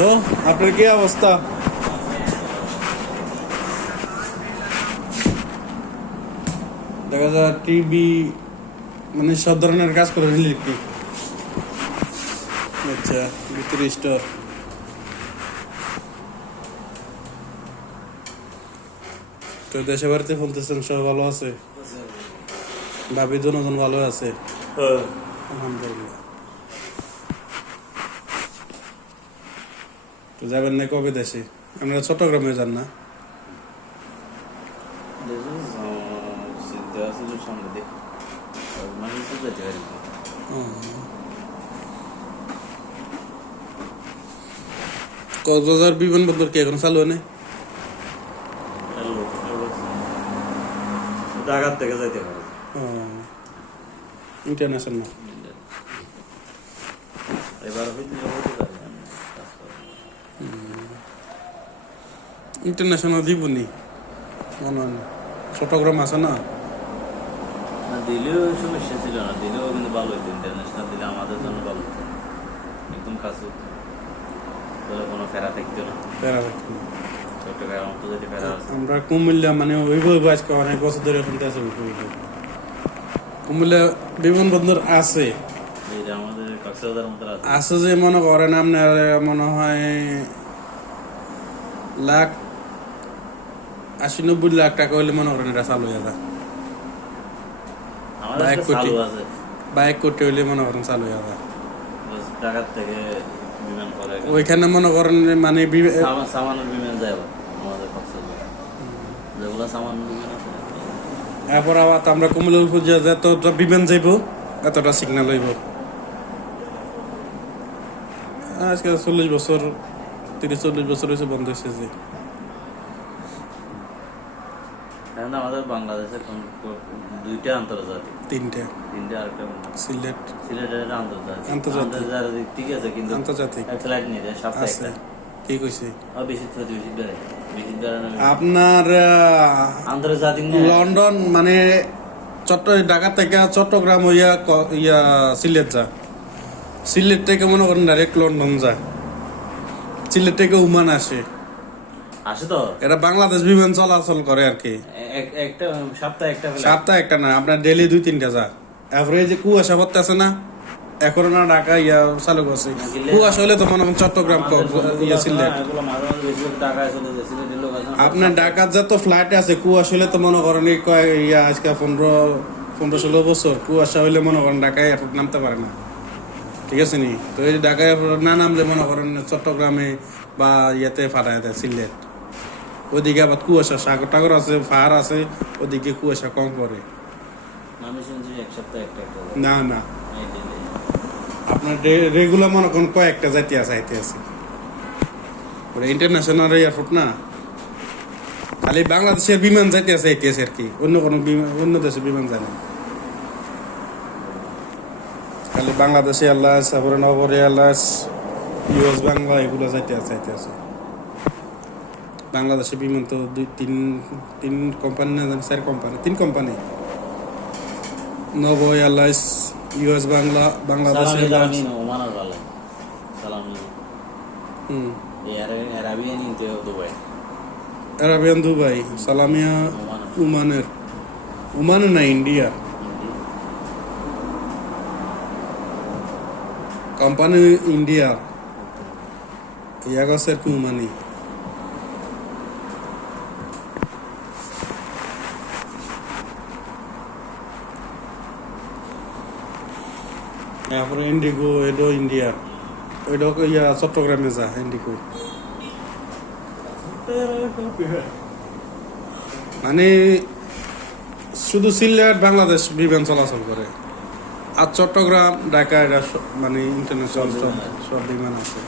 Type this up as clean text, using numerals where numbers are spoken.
তো আপনার কি অবস্থা? দেখা যায় টিভি মানে সব ধরনের কাজ করে ইলেকট্রিক। আচ্ছা, ভিতরে স্টোর। তো দেশে বাড়িতে বলতেছেন সব ভালো আছে? ভাবি জনগণ ভালো আছে? আলহামদুলিল্লাহ। তো যাবেন না কবে দেশে? আমরা চট্টগ্রামে যান না? কক্সবাজার বিমানবন্দর কি এখন চালু নেই? ঢাকার থেকে যাইতে পারে ইন্টারন্যাশনাল। এবার ইন্টারন্যাশনাল দিবনি মনে হয় না। চট্টগ্রাম আছে না? দিলেও সমস্যা ছিল না, দিলেও কিন্তু ভালো হইতো। ইন্টারন্যাশনাল দিলে আমাদের জন্য ভালো হতো, একদম কাছে হতো, কোনো ফেরা থাকতো না। চট্টগ্রাম তো যদি ফেরা আছে, আমরা কুমিল্লা মানে ওইভাবে আজকে অনেক বছর ধরে শুনতে আছে। কুমিল্লা বিমানবন্দর আছে, আমাদের কক্সবাজার মতো আছে যে মনে করেন আপনার মনে হয় লাখ 80-90 লাখ টাকা হইলে মনে করেন এটা চালু হয়ে যায়। 1 কোটি হইলে মনে করেন চালু হয়ে যায়। ঢাকার থেকে বিমান করে ওইখানে মনে করেন মানে সামানের বিমান যায় আমাদের কক্সবাজার, যেগুলো সামান্য বিমান আছে। এরপর আবার আমরা কুমিল্লার উপর যতটা বিমান যাইব এতটা সিগন্যাল হইব। আজকে 40 বছর 30-40 বছর হয়েছে বন্ধ হয়েছে যে। আমাদের বাংলাদেশে দুইটা আন্তর্জাতিক, তিনটা আরেকটা সিলেটের আন্তর্জাতিক ঠিক আছে, কিন্তু আন্তর্জাতিক ফ্লাইট নিয়ে যায় আছে। কি কইছে আপনার আন্তর্জাতিক লন্ডন মানে ঢাকা থেকে চট্টগ্রাম ইয়া সিলেট যা, সিলেট থেকে মনে করেন ডাইরেক্ট লন্ডন যায়, সিলেট থেকে ওমান আসে তো এটা বাংলাদেশ বিমান চলাচল করে আর কি। একটা সপ্তাহে একটা না, আপনার ডেলি 2-3টা যায়। এরপরে যে কুয়াশা পড়তে আছে না এখন না, ঢাকা চালু করছে। কুয়াশা হলে তো মনে করেন চট্টগ্রাম সিলেট আপনার ঢাকার যত ফ্লাইট আছে কুয়াশা হলে তো মনে করেন আজকে 15-16 বছর কুয়াশা হইলে মনে করেন ঢাকায় এয়ারপোর্ট নামতে পারে না। ঠিক আছে নি? তো এই ঢাকা এয়ারপোর্ট না নামলে মনে করেন চট্টগ্রামে বা ইয়েতে ফাটায় দেয় সিলেট। ওইদিকে আবার কুয়াশা, সাগর টাগর আছে, পাহাড় আছে, ওদিকে কুয়াশা কম পড়ে। না না, আপনার রেগুলার মনে করেন কয়েকটা যাইতে আছে আইতে আছে। ইন্টারন্যাশনাল এয়ারপোর্ট না, খালি বাংলাদেশের বিমান যাইতে আছে আইতে আছে আর কি, অন্য কোনো অন্য দেশের বিমান যায় না। খালি বাংলাদেশে এয়ারলাইন্স, তারপরে নগর এয়ারলাইন্স, US বাংলা এগুলো যাইতে আছে আইতে আছে। বাংলাদেশের বিমান তো 2-3 কোম্পানি না, 4 কোম্পানি, 3 কোম্পানি, নব airlines, US Bangla, Bangladesh airlines, Arabian Dubai, সালামিয়া ওমানের না ইন্ডিয়া কোম্পানি, ইন্ডিয়া ইয়াগসের কি ওমানি। এরপরে ইন্ডিগো, এডো ইন্ডিয়ার, ওইটা চট্টগ্রামে যা ইন্ডিগো। মানে শুধু সিলেট বাংলাদেশ বিমান চলাচল করে, আর চট্টগ্রাম ঢাকা এটা মানে ইন্টারন্যাশনাল সব বিমান আছে।